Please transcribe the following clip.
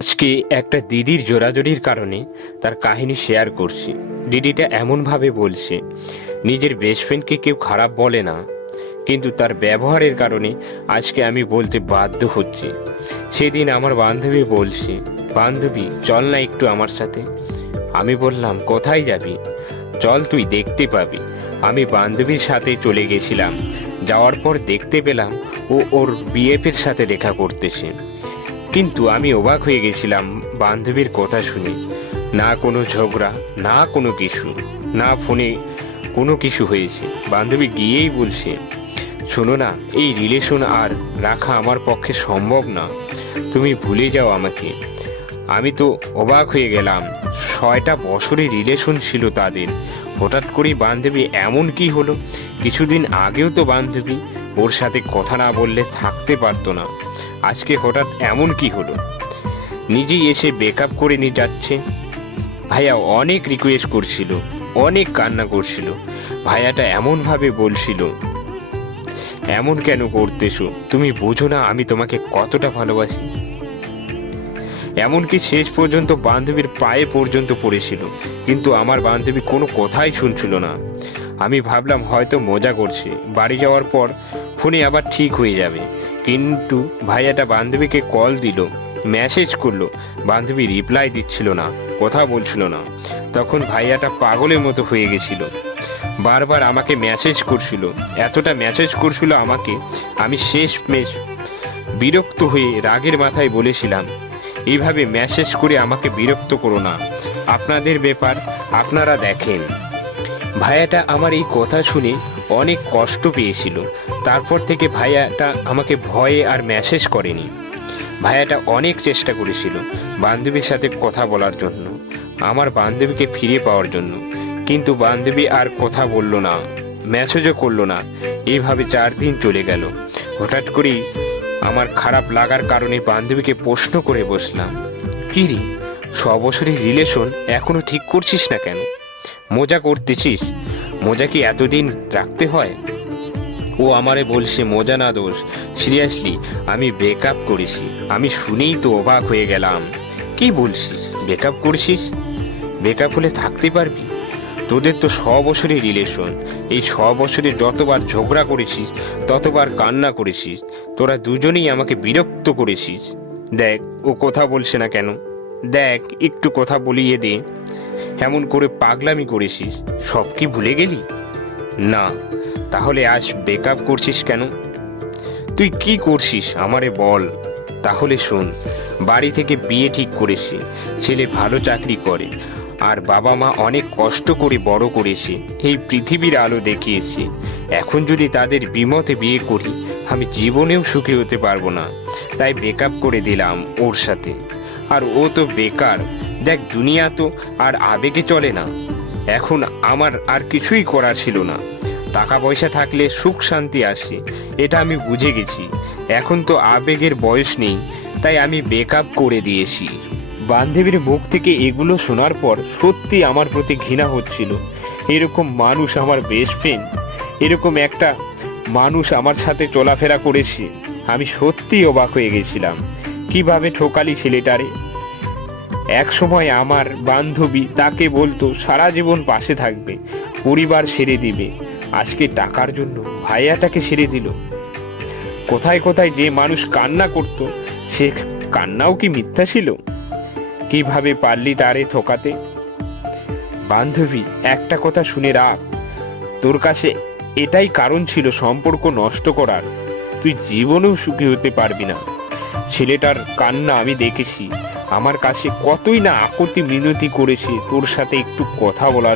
আজকে একটা দিদির জোরাজুরির কারণে তার কাহিনী শেয়ার করছি। দিদিটা এমনভাবে বলছে, নিজের বেস্ট ফ্রেন্ডকে কেউ খারাপ বলে না, কিন্তু তার ব্যবহারের কারণে আজকে আমি বলতে বাধ্য হচ্ছি। সেদিন আমার বান্ধবী বলছে, বান্ধবী চল না একটু আমার সাথে। আমি বললাম, কোথায় যাবি? চল, তুই দেখতে পাবি। আমি বান্ধবীর সাথে চলে গেছিলাম। যাওয়ার পর দেখতে পেলাম ও ওর বিএফের সাথে দেখা করতেছে। কিন্তু আমি অবাক হয়ে গেছিলাম বান্ধবীর কথা শুনে। না কোনো ঝগড়া, না কোনো কিছু, না ফোনে কোনো কিছু হয়েছে। বান্ধবী গিয়েই বলছে, শোনো না, এই রিলেশন আর রাখা আমার পক্ষে সম্ভব না, তুমি ভুলে যাও আমাকে। আমি তো অবাক হয়ে গেলাম, 6টা বছরের রিলেশন ছিল তাদের, হঠাৎ করেই বান্ধবী এমন কি হলো? কিছুদিন আগেও তো বান্ধবী ওর সাথে কথা না বললে থাকতে পারতো না, আজকে হঠাৎ এমন কি হলো? নিজেই এসে ব্রেকআপ করে নিয়ে যাচ্ছে। ভাইয়া অনেক রিকোয়েস্ট করছিল, অনেক কান্না করছিল। ভাইয়াটা এমনভাবে বলছিল, এমন কেন করতেছো? তুমি বোঝো না আমি তোমাকে কতটা ভালোবাসি। এমনকি শেষ পর্যন্ত বান্ধবীর পায়ে পর্যন্ত পড়েছিল, কিন্তু আমার বান্ধবী কোনো কথাই শুনছিল না। আমি ভাবলাম হয়তো মজা করছে, বাড়ি যাওয়ার পর ফোনে আবার ঠিক হয়ে যাবে। কিন্তু ভাইয়াটা বান্ধবীকে কল দিল, মেসেজ করলো, বান্ধবী রিপ্লাই দিচ্ছিল না, কথা বলছিল না। তখন ভাইয়াটা পাগলের মতো হয়ে গেছিল, বারবার আমাকে মেসেজ করছিল, এতটা মেসেজ করছিল আমাকে, আমি শেষমেশ বিরক্ত হয়ে রাগের মাথায় বলেছিলাম, এইভাবে মেসেজ করে আমাকে বিরক্ত করো না, আপনাদের ব্যাপার আপনারা দেখেন। ভাইয়াটা আমার এই কথা শুনে অনেক কষ্ট পেয়েছিল। তারপর থেকে ভাইয়াটা আমাকে ভয়ে আর মেসেজ করেনি। ভাইয়াটা অনেক চেষ্টা করেছিল বান্ধবীর সাথে কথা বলার জন্য, আমার বান্ধবীকে ফিরে পাওয়ার জন্য, কিন্তু বান্ধবী আর কথা বলল না, মেসেজও করলো না। এইভাবে 4 দিন চলে গেল। হঠাৎ করেই আমার খারাপ লাগার কারণে বান্ধবীকে প্রশ্ন করে বসলাম, কি রে, 6 বছরের রিলেশন এখনো ঠিক করছিস না কেন? মজা করতেছিস? মজা কি এতদিন রাখতে হয়? ও আমারে বলছে মজা না দোষ, সিরিয়াসলি আমি ব্রেকআপ করেছি। আমি শুনেই তো অবাক হয়ে গেলাম। কি বলছিস, ব্রেকআপ করছিস? ব্রেকআপ হলে থাকতে পারবি? তোদের তো 6 বছরের রিলেশন, এই 6 বছরে যতবার ঝগড়া করেছিস, ততবার কান্না করেছিস, তোরা দুজনেই আমাকে বিরক্ত করেছিস। দেখ ও কথা বলছে না কেন, দেখ একটু কথা বলিয়ে দে। এমন করে পাগলামি করেছিস, সব কি ভুলে গেলি? না, তাহলে আজ ব্রেকআপ করছিস কেন? তুই কি করছিস আমারে বল। তাহলে শোন, বাড়ি থেকে বিয়ে ঠিক করেছি, ছেলে ভালো চাকরি করে, আর বাবা মা অনেক কষ্ট করে বড় করেছে, এই পৃথিবীর আলো দেখিয়েছে। এখন যদি তাদের বিমতে বিয়ে করি, আমি জীবনেও সুখী হতে পারবো না। তাই ব্রেকআপ করে দিলাম ওর সাথে। আর ও তো বেকার। দেখ, দুনিয়া তো আর আবেগে চলে না। এখন আমার আর কিছুই করার ছিল না। টাকা পয়সা থাকলে সুখ শান্তি আসে, এটা আমি বুঝে গেছি। এখন তো আবেগের বয়স নেই, তাই আমি ব্রেকআপ করে দিয়েছি। বান্ধবীর মুখ থেকে এগুলো শোনার পর সত্যি আমার প্রতি ঘৃণা হচ্ছিল। এরকম মানুষ আমার বেস্ট ফ্রেন্ড, এরকম একটা মানুষ আমার সাথে চলাফেরা করেছে। আমি সত্যি অবাক হয়ে গেছিলাম, কিভাবে ঠকালি ছেলেটারে। এক সময় আমার বান্ধবী তাকে বলতো সারা জীবন পাশে থাকবে, পরিবার ছেড়ে দিবে, আজকে টাকার জন্য ভাইয়াটাকে ছেড়ে দিল। কোথায় কোথায় যে মানুষ কান্না করত, সে কান্নাও কি মিথ্যা ছিল? কিভাবে পারলি তারে ঠকাতে? বান্ধবী, একটা কথা শুনে রাখ, তোর কাছে এটাই কারণ ছিল সম্পর্ক নষ্ট করার। তুই জীবনেও সুখী হতে পারবি না। ছেলেটার কান্না আমি দেখেছি, আমার কাছে কতই না আকতি মিনতি করেছে তোর সাথে একটু কথা বলার